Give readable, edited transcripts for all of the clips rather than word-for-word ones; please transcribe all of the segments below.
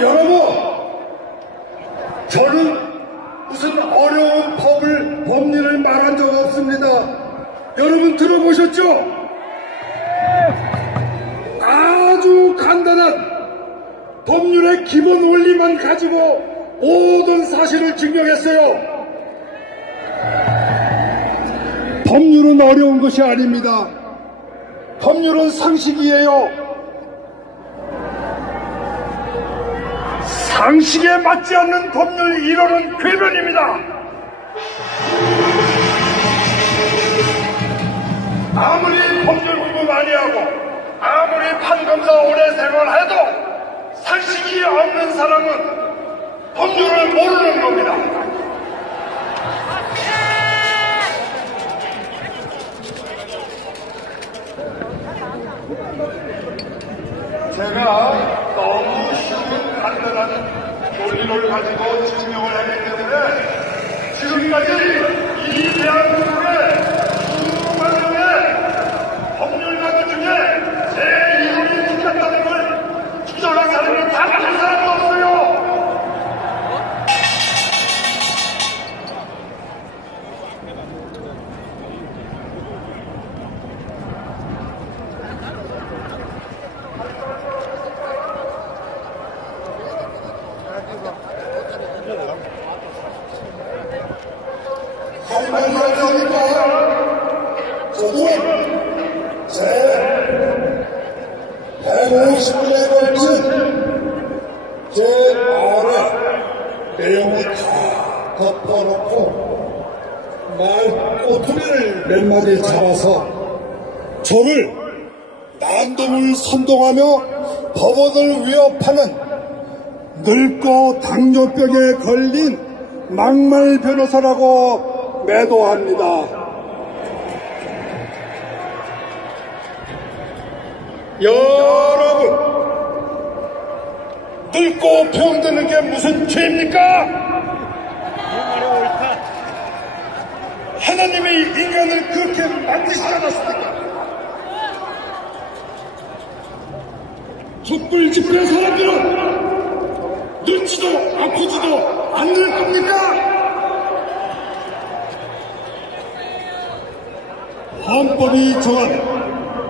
여러분, 저는 무슨 어려운 법리를 말한 적 없습니다. 여러분 들어보셨죠? 아주 간단한 법률의 기본 원리만 가지고 모든 사실을 증명했어요. 법률은 어려운 것이 아닙니다. 법률은 상식이에요. 상식에 맞지 않는 법률 1호는 궤변입니다. 아무리 법률 공부 많이 하고 아무리 판검사 오래 생활해도 상식이 없는 사람은 법률을 모르는 겁니다. 제가 너무 쉬운 간단한 논리를 가지고 증명을 하기 때문에 지금까지 이 대한민국의 수많은 법률가들 중에 제 이름이 틀렸다는 걸 주장한 사람이 단 한 사람도 없어요. 저도 제 150분에 걸친 제 말에 내용을 다 덮어놓고 말꼬투리를 몇 마디 잡아서 저를 난동을 선동하며 법원을 위협하는 늙고 당뇨병에 걸린 막말 변호사라고 매도합니다. 여러분, 늙고 병드는 게 무슨 죄입니까? 하나님이 인간을 그렇게 만드시지 않았습니까? 촛불 집회 사람들은 늙지도 아프지도 않을 겁니까? 헌법이 정한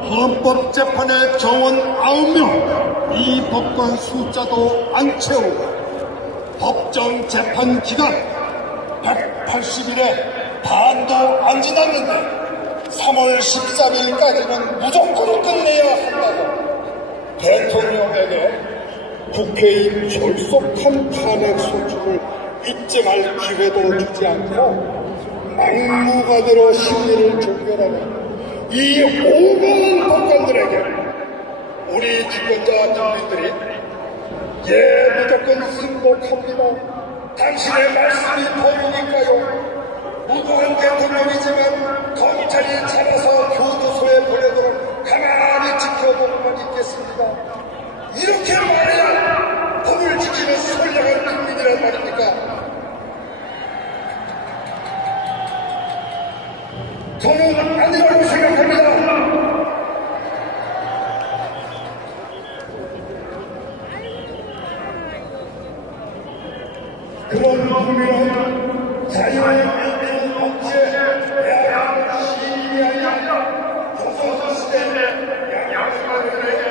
헌법재판의 정원 9명, 이 법관 숫자도 안 채우고 법정 재판 기간 180일에 반도 안 지났는데 3월 13일까지는 무조건 끝내야 한다고 대통령에게 국회의 졸속한 탄핵 소추를 입증할 기회도 주지 않고 막무가내로 심리를 종결하는 이 오만한 법관들에게 우리 주권자 국민들이 무조건 승복합니다. 당신의 말씀이 법이니까요. 무고한 대통령이지만 검찰이 잡아서 교도소에 보내도록 가만히 지켜보고만 있겠습니다. 이렇게 말해야 법을 지키는 선량한 국민이란 말입니까? 저는 아니라고 생각합니다. 그런 국민은 자유의 민주주의 법치에 대한 시민이 아니라 조선 시대의 양수가들에게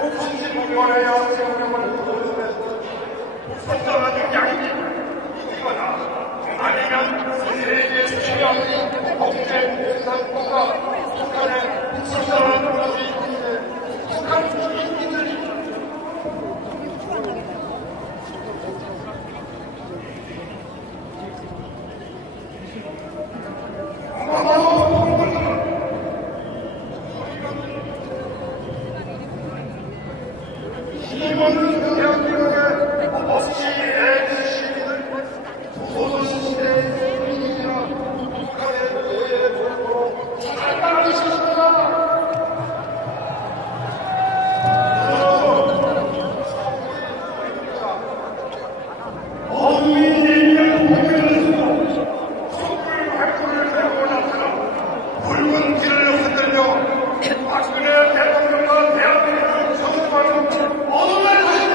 국신지 법원의 양수경을 선정하는 양이 이기거나 아니면 세계의 수치형 법제 대상국가 북한의 선정하는 것이 있는데 북한 주민들이 박근혜 대통령과 대한민국을 정부하는 어느 나라도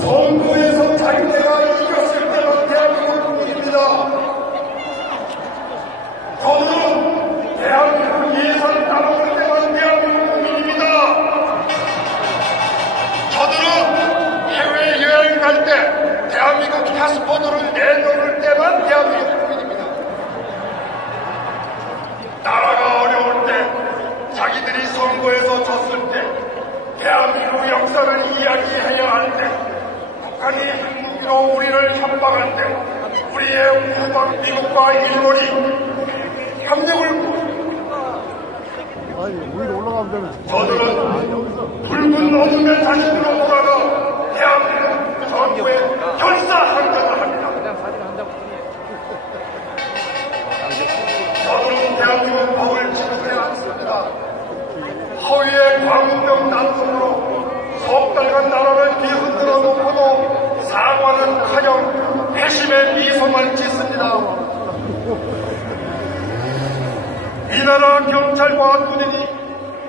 선거에서 자기네가 이겼을 때는 대한민국 국민입니다. 저는 대한민국 예산 따먹을 때만 대한민국 국민입니다. 저들은 해외여행 갈 때 대한민국 파스포드를 내놓을 때만 대한민국 국민입니다. 나라가 어려울 때 자기들이 선거에서 졌을 때 대한민국 역사를 이야기해야 할 때 북한이 핵무기로 우리를 협박할 때 우리의 후방 미국과 일본이 협력을 저들은 붉은 어둠의 자신으로 돌아가 대한민국 정부의 결사항전을 합니다. 저들은 대한민국 법을 지키지 않습니다. 허위의 광우병 난성으로 석 달간 나라를 뒤흔들어 놓고도 사과는커녕 회심의 미소만 짓습니다. 이 나라 경찰과 군인이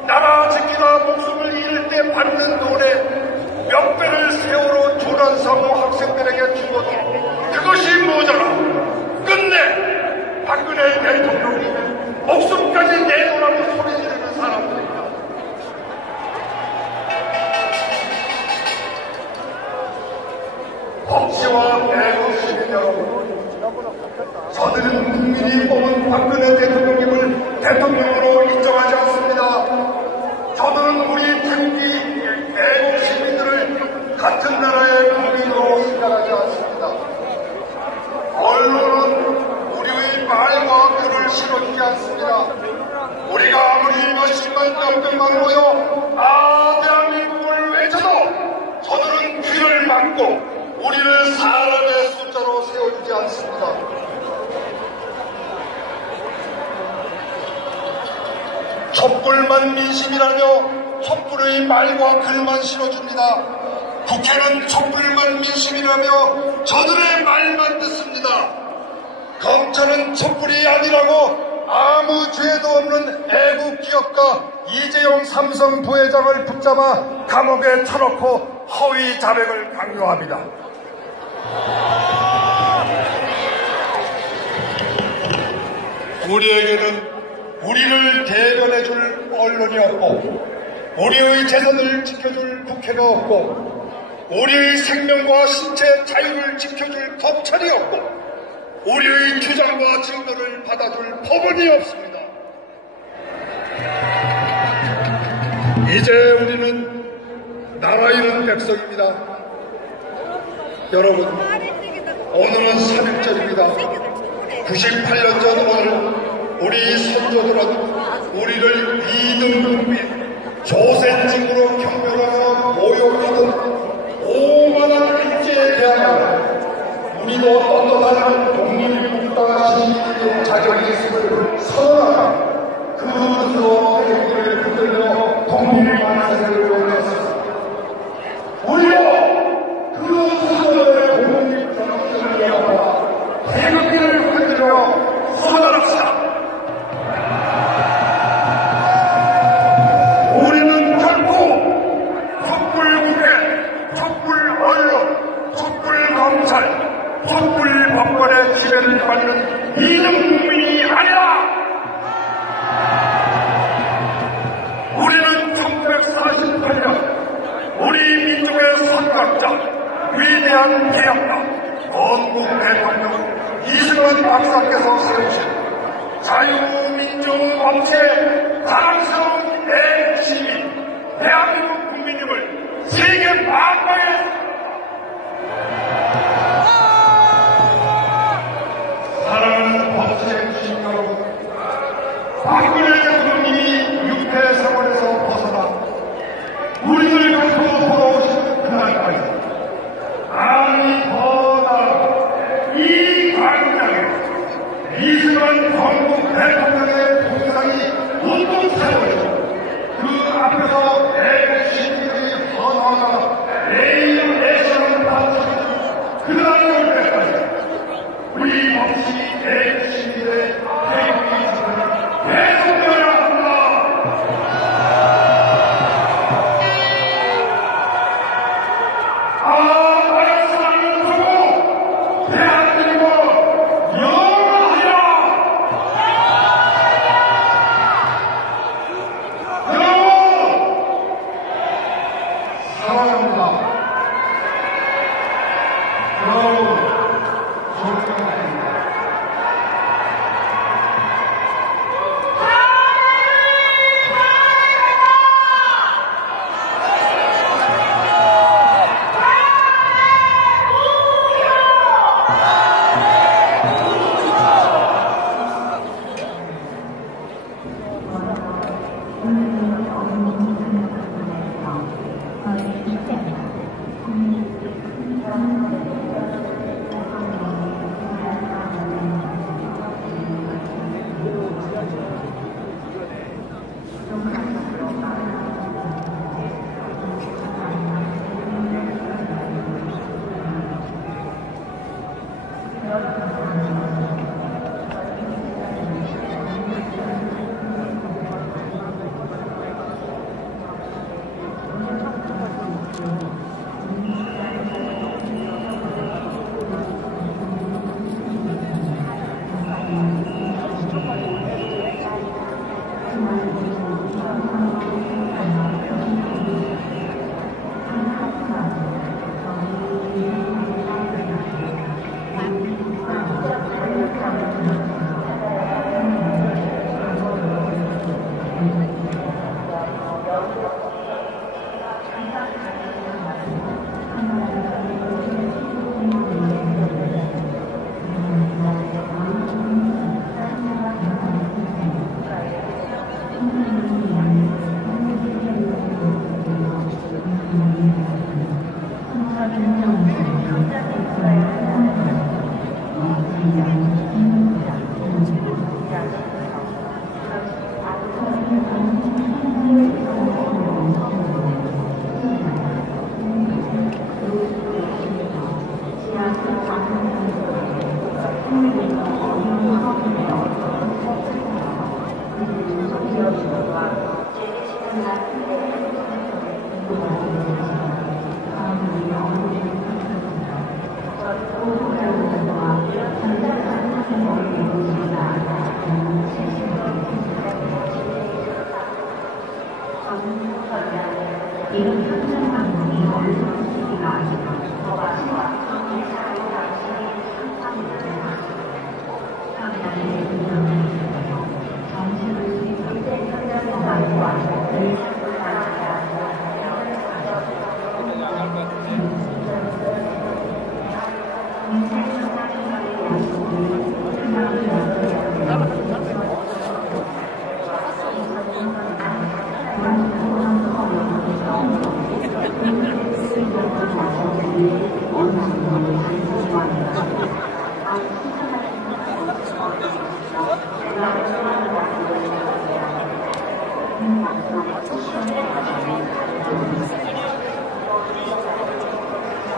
나라 지키다 목숨을 잃을 때 받는 돈에 몇 배를 세월호 조난사고 학생들에게 주고도 그것이 모자라 끝내 박근혜 대통령이 목숨까지 내놓으라고 소리 지르는 사람들입니다. 법치와 애국 시민 여러분, 저들은 국민이 뽑은 박근혜 대통령님을 대통령으로 인정하지 않습니다. 저들은 우리 택기 애국 시민들을 같은 나라의 국민으로 생각하지 않습니다. 언론은 우리의 말과 글을 실어주지 않습니다. 우리가 아무리 10만 명만 모여 대한민국을 외쳐도 저들은 귀를 막고 우리를 사람의 숫자로 세워주지 않습니다. 촛불만 민심이라며 촛불의 말과 글만 실어줍니다. 국회는 촛불만 민심이라며 저들의 말만 듣습니다. 검찰은 촛불이 아니라고 아무 죄도 없는 애국 기업가 이재용 삼성 부회장을 붙잡아 감옥에 쳐넣고 허위 자백을 강요합니다. 우리에게는 우리를 대변해줄 언론이 없고 우리의 재산을 지켜줄 국회가 없고 우리의 생명과 신체 자유를 지켜줄 검찰이 없고 우리의 주장과 증거를 받아줄 법원이 없습니다. 이제 우리는 나라 잃은 백성입니다. 여러분, 오늘은 3.1절입니다. 98년 전 오늘 우리 선조들은 우리를 2등 국민, 조센징으로 경멸하고 모욕하던 오만한 일제에 대하여 우리도 떳떳한 독립국가 시민의 자격이 있음을 선언하고 그 뜻으로 태극기를 붙들며 독립만세를 원했습니다. 우리도 그 선조들의 독립정신을 이어가 태극기를 흔들며 선언합시다. 우리는 결코 촛불국회, 촛불언론, 촛불검찰, 촛불법관의 지배를 받는 2등 국민이 아니라 우리는 1948년 우리 민족의 선각자, 위대한 개혁가, 건국 대통령 이승만 박사께서 세우신 자유민주 법치의 자랑스러운 애국심이 대한민국 국민임을 세계 만방에 사랑하는 법치의 주신 여러분, 박근혜 대통령이 육패 생활에서 벗어나 우리를 갖고 돌아오신 그날까지 아니 더 나아가 이 광장에 이승만 건국 대통령의 동상이 운동 세워지고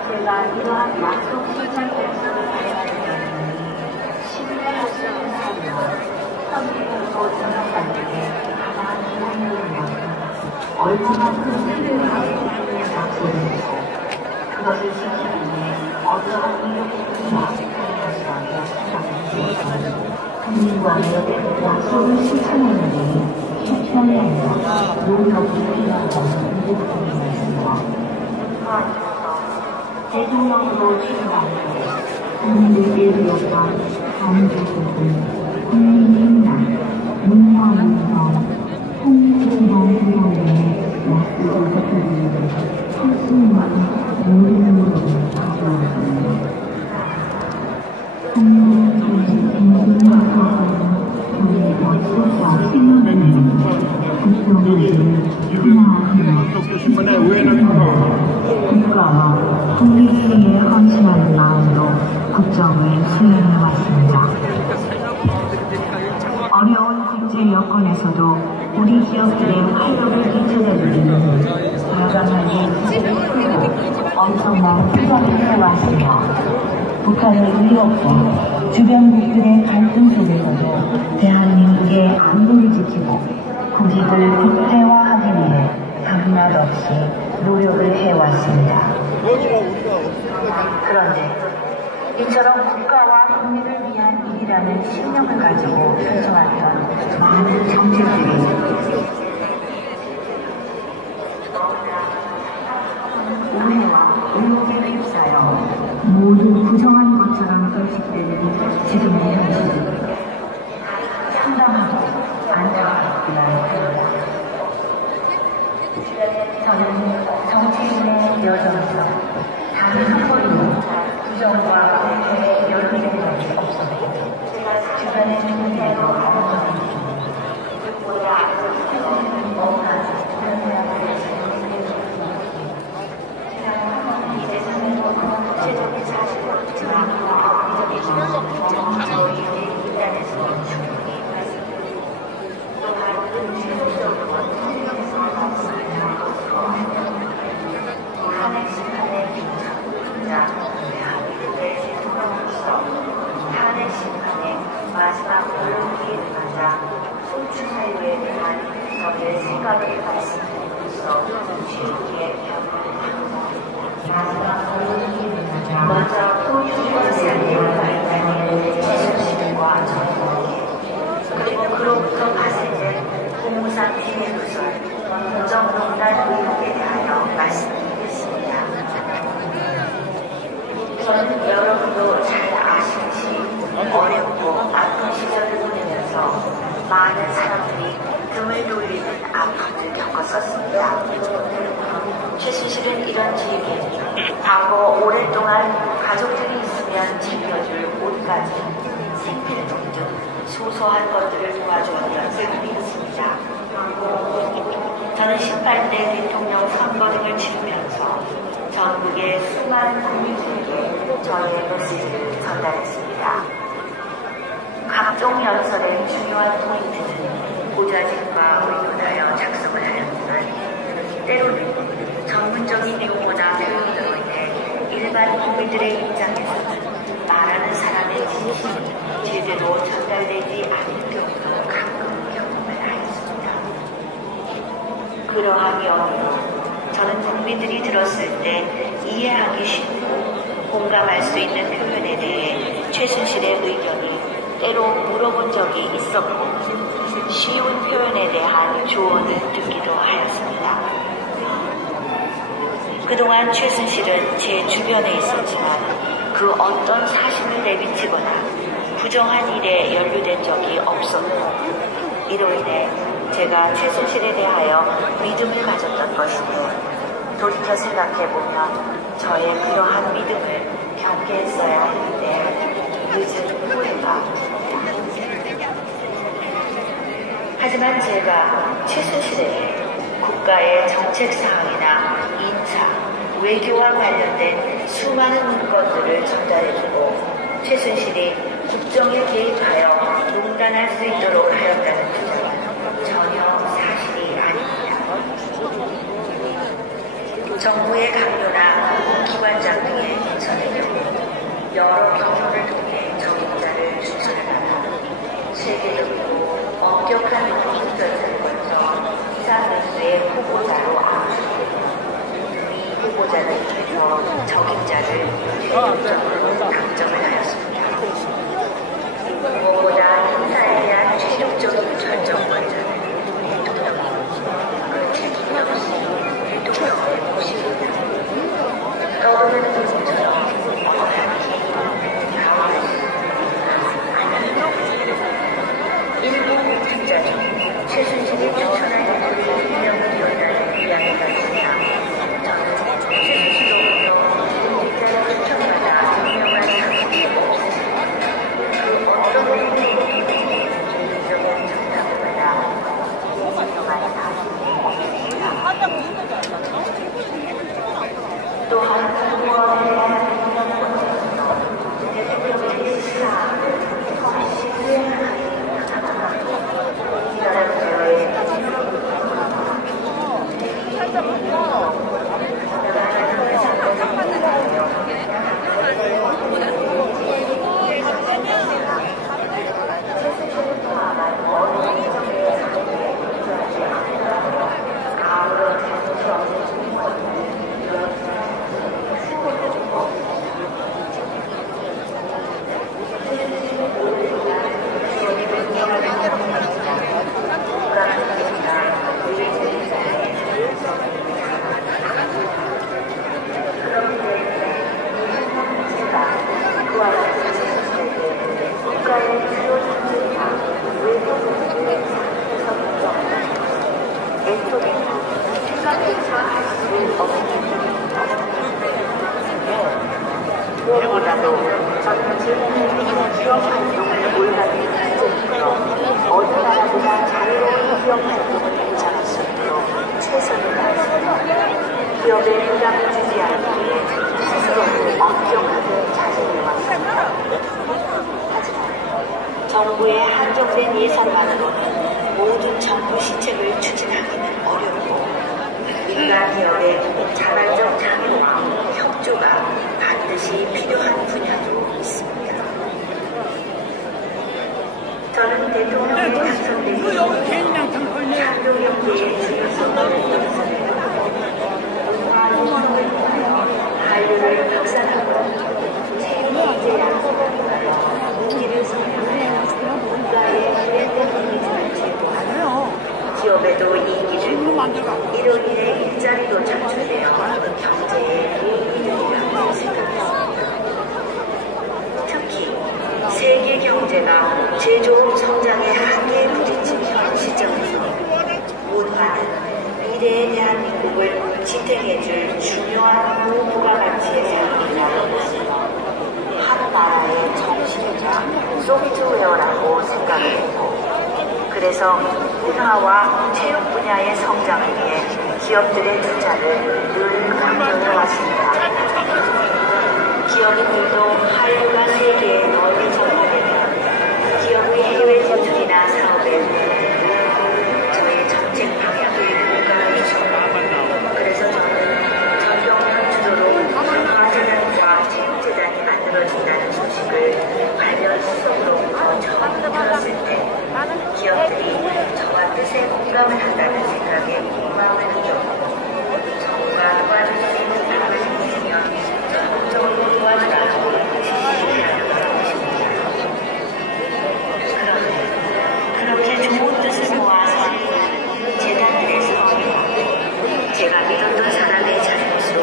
제가 이러한 약속 실천 약속을 해야하는 신뢰할 수 있는 삶을 성기고 생각하는데 가장 기본적인 것은 얼마나 큰 필요하고 약속을 했고 그것을 지키기 위해 어떠한 노력이 필요할 것이라고 생각했습니다. 국민과의 약속을 실천하는 데 실천이 아니라 노력이 필요하다는 의미입니다. 대통령으로 출마하고 국민들께 드렸던 감사적인 국민의힘당 문화운동 홍준영 후보의 약속을 지키기 위해 철수와 노력을 가져왔습니다. 국민 정신 행동학에서는 우리 어쩌서 생명되는 국정을 국가와 국민에게 헌신하는 마음으로 국정을 수행해왔습니다. 어려운 국제 여건에서도 우리 기업들의 활력을 되찾아주기는 과감하게 기술을 풀고 엄청난 투자를 해왔으며 북한의 위협과 주변국들의 갈등 속에서도 대한민국의 안보를 지키고 국익을 국제화하기 위해 밤낮 없이 노력을 해왔습니다. 그런데 이처럼 국가와 국민을 위한 일이라는 신념을 가지고 설정했던 많은 정책들이 오해와 의혹에 휩싸여 모두 부정한 것처럼 결식되는 지금의 현실은 상당하고 안타깝구나. 저는 정치인의 여정에서 단 한 번도 부정과 오해에 연루된 적이 없었고 주변의 누구에도 아는 적이 있습니다. 그보다 뭔가 이 세상에도 구체적인 사실을 없지만 저희 인간에서 충분히 말씀드립니다. 또한 최종적으로 탄핵 심판의 기초자 대한민국의 대통령으로서 탄핵 심판의 마지막 결론기를 맞아 소추 사유에 대한 저의 생각을 말씀드립니다. 대표로서 주주의 먼저 통일주권자의 발단의 최순실과 정의에 그리고 그로부터 파생된 공무상 비밀누설 국정농단 의혹에 대하여 말씀드리겠습니다. 저는 여러분도 잘 아시듯이 어렵고 아픈 시절을 보내면서 많은 사람들이 등을 돌리는 아픔을 겪었었습니다. 최순실은 이런 주입이 과거 오랫동안 가족들이 있으면 챙겨줄 옷까지 생필품 등 소소한 것들을 도와주었던 사람이었습니다. 저는 18대 대통령 선거 등을 치르면서 전국의 수많은 국민들에게 저의 메시지를 전달했습니다. 각종 연설의 중요한 포인트는 보좌진과 의논하여 작성을 하였지만 때로는 전문적인 용어나 표현으로 인해 일반 국민들의 입장에서는 말하는 사람의 진심이 제대로 전달되지 않는 경우도 가끔 경험을 하였습니다. 그러한 경우 저는 국민들이 들었을 때 이해하기 쉽고 공감할 수 있는 표현에 대해 최순실의 의견이 때로 물어본 적이 있었고 쉬운 표현에 대한 조언을 듣기도 하였습니다. 그동안 최순실은 제 주변에 있었지만 그 어떤 사실을 내비치거나 부정한 일에 연루된 적이 없었고 이로 인해 제가 최순실에 대하여 믿음을 가졌던 것인데 돌이켜 생각해보면 저의 그러한 믿음을 경계했어야 했는데 늦은 후회가 됩니다. 하지만 제가 최순실에게 국가의 정책사항이나 인사, 외교와 관련된 수많은 문건들을 전달해주고 최순실이 국정에 개입하여 농단할 수 있도록 하였다는 주장은 전혀 사실이 아닙니다. 정부의 강요나 공공기관장 등의 인선의 경우 여러 경로를 통해 적임자를 추천하다가 세계적으로 엄격한 높은 결정을 거쳐 이사회수의 후보자로 앞서고 이 후보자들께서 적임자를 최종적으로 당정을 하였습니다. 무엇보다 인사에 대한 최종적인 결정권자는 대통령이고 그 책임 역시 대통령을 모십니다. 떠오르는 분처럼 어떠한 개인은 일부 공직자 중 최순실이 추천한 인물이 임명되었다는 이야기가 있습니다. 저는 최순실로부터 공직자를 추천받아 임명한 사실이 없습니다. 그 어떤 분이 개인적인 정당을 받아 임명한 사실이 없습니다. 또한 공무원에 대한 임명권에서 대통령의 시사를 성실히 수행하는 이러한 제어의 무엇보다도 저는 지금의 지역 활동을 올바르게 지속해서 어느 나라보다 자유로운 지역 활동을 보장할 수 있도록 최선을 다했습니다. 기업의 부담을 주지 않기 위해 스스로를 엄격하게 자제해왔습니다. 하지만 정부의 한정된 예산만으로는 모든 정부 시책을 추진하기는 어렵고 민간 기업의 자발적 참여와 협조가 반드시 필요한 분야도 있습니다. 저는 대통령이 당선되기 전에 창조경제의 중요성을 일요일에 일자리도 창출되어 경제에 도움이 되리라고 생각했습니다. 특히 세계 경제가 제조업 성장의 한계에 부딪힌 현 시점에서 문화는 미래의 대한민국을 지탱해줄 중요한 고부가가치의 삶이다. 한 나라의 정신이자 소프트웨어라고 생각을 했고, 그래서 문화와 체육 분야의 성장을 위해 기업들의 투자를 늘 강조해왔습니다. 기업인들도 한류가 세계에 널리 전파되면 기업의 해외 진출이나 사업에 저의 정책 방향을 공감해주셨고, 그래서 저는 전경련 주도로 문화재단과 체육재단이 만들어진다는 소식을 관련 수석으로부터 처음 들었을 때 기업들이 저와 뜻에 공감을 한다는 생각에 고마움을 느꼈고, 정부가 도와줄 수 있는 부분이 있으면 적극적으로 도와주라고 지시를 하려고 싶습니다. 그렇게 좋은 뜻을 모아서 재단들의 성의와 제가 믿었던 사람의 잘못으로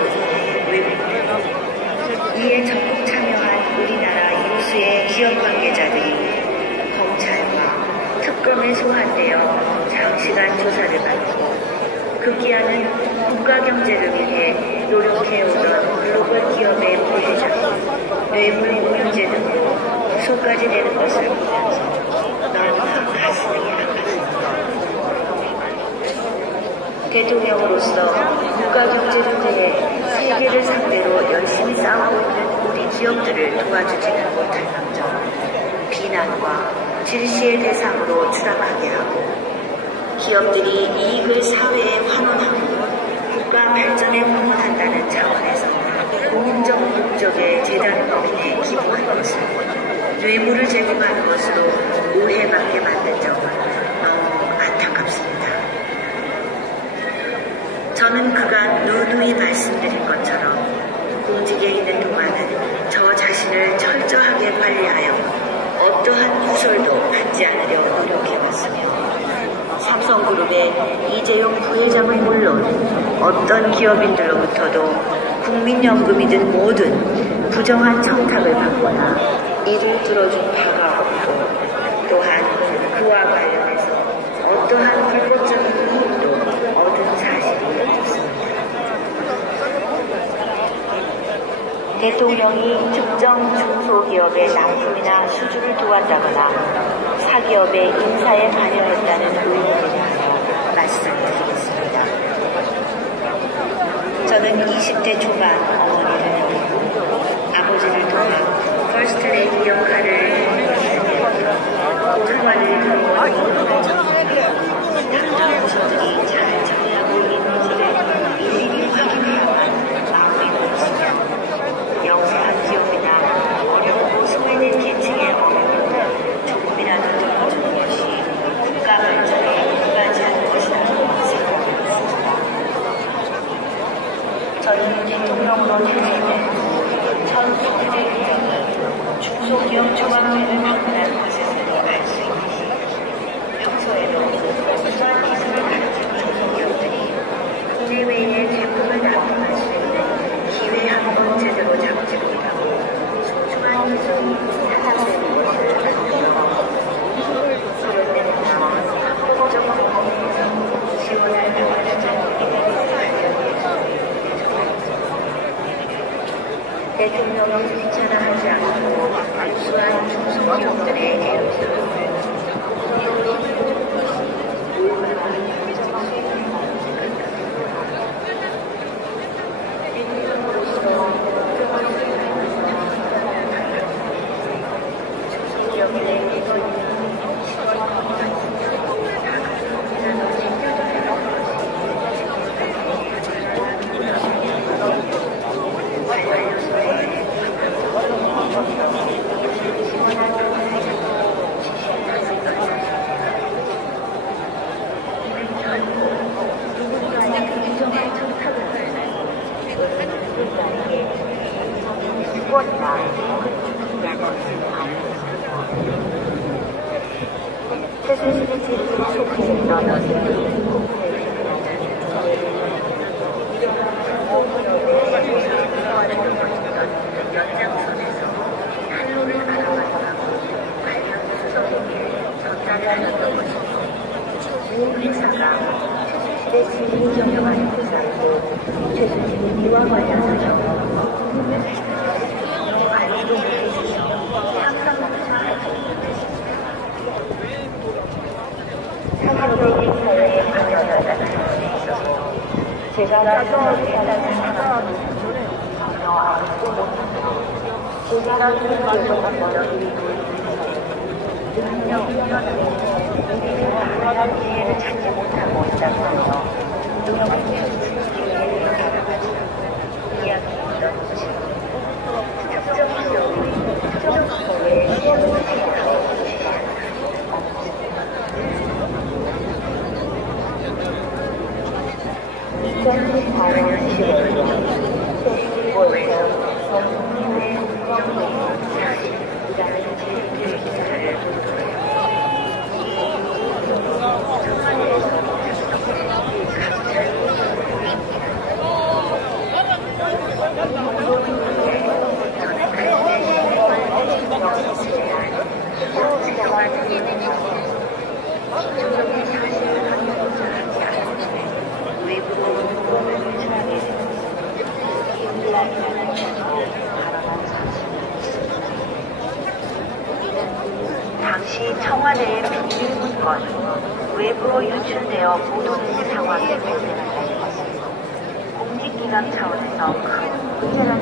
이에 적극 참여한 우리나라 유수의 기업 관계자들이 검찰과 특검에 소환되어 장시간 조사를 받고, 급기야는 국가경제를 위해 노력해오던 글로벌 기업의 부회장, 뇌물공유죄 등으로 구속까지 되는 것을 보면서 너무나 가슴이 아팠습니다. 대통령으로서 국가경제를 위해 세계를 상대로 열심히 싸우고 있는 우리 기업들을 도와주지는 못할 망정 비난과 질시의 대상으로 추락하게 하고, 기업들이 이익을 사회에 환원하고 국가 발전에 공헌한다는 차원에서 공적 목적의 재단 법인에 기부한 것을 뇌물을 제공하는 것으로 오해받게 만든 점은 너무 안타깝습니다. 저는 그간 누누이 말씀드린 것처럼 공직에 있는 동안은 저 자신을 철저하게 관리하여 어떠한 구설도 받지 않으려 노력해왔으며, 삼성그룹의 이재용 부회장은 물론 어떤 기업인들로부터도 국민연금이든 뭐든 부정한 청탁을 받거나 이를 들어준 바가 없고, 또한 그와 관련해서 어떠한 불법적인 이익도 얻은 사실이 없습니다. 대통령이 특정 중소기업의 납품이나 수주를 도왔다거나 사기업의 인사에 관여했다는 의혹에 대하여 말씀드리겠습니다. 저는 20대 초반 어머니를 아버지를 도와 퍼스트레이디 역할을 했으며, 통화를 들고 다른 부서들이 잘 처리하고 있는지를 일일이 확인해야만 마무리가 있으며, 영세한 기업이나 어렵고 소외된 계층의 어려움을 조금이라도 들어주는 것이 국가 발전에 이바지하는 것이라고 생각합니다. 저는 대통령으로 탄생된 1900년이 중소기업 조합회를 방문한 것에서 알 수 있듯이, 평소에도 우수한 기술을 가르치는 중소기업들이 국내외에 제품을 납품할 수 있는 기회 한 번 제대로 잡지 못하고 소중한 기술이 사장되는 것을 강조하고, 그럴 때는 합법적 방법에서 지원할 나와주자는 대통령이 귀찮아하지 않고 우수한 중소기업들의 애로사항을 명령하는 대상으로 최순실이 이와 관련하여 알기도 못해주시며 상상적인 사회에 관여하다는 사람에 있어서 제가 사정하겠다는 상황이 전혀 알고 못합니다. 제가 생각해서 너희들이 분명 우리는 다양한 기회를 찾지 못하고 있다고 하며 노력을 펼친 기회를 가져가지고 이야기했던 것이고 특정 지역의 특정 지역의 시험을 진행하고 있습니다. 2014년 10월 최신일보에서 전국민의 국정농단 사실이라는 제목의 기사를 보도해요. 청와대에서 기초적인 사실을 확인하지 않은 채 외부로 공공을 유출하게 되는 인물이라는 주소에 발언한 사실이 있습니다. 이는 당시 청와대의 비밀 문건이 외부로 유출되어 보도되는 상황이 발생한다는 것은 공직기강 차원에서 큰 문제라는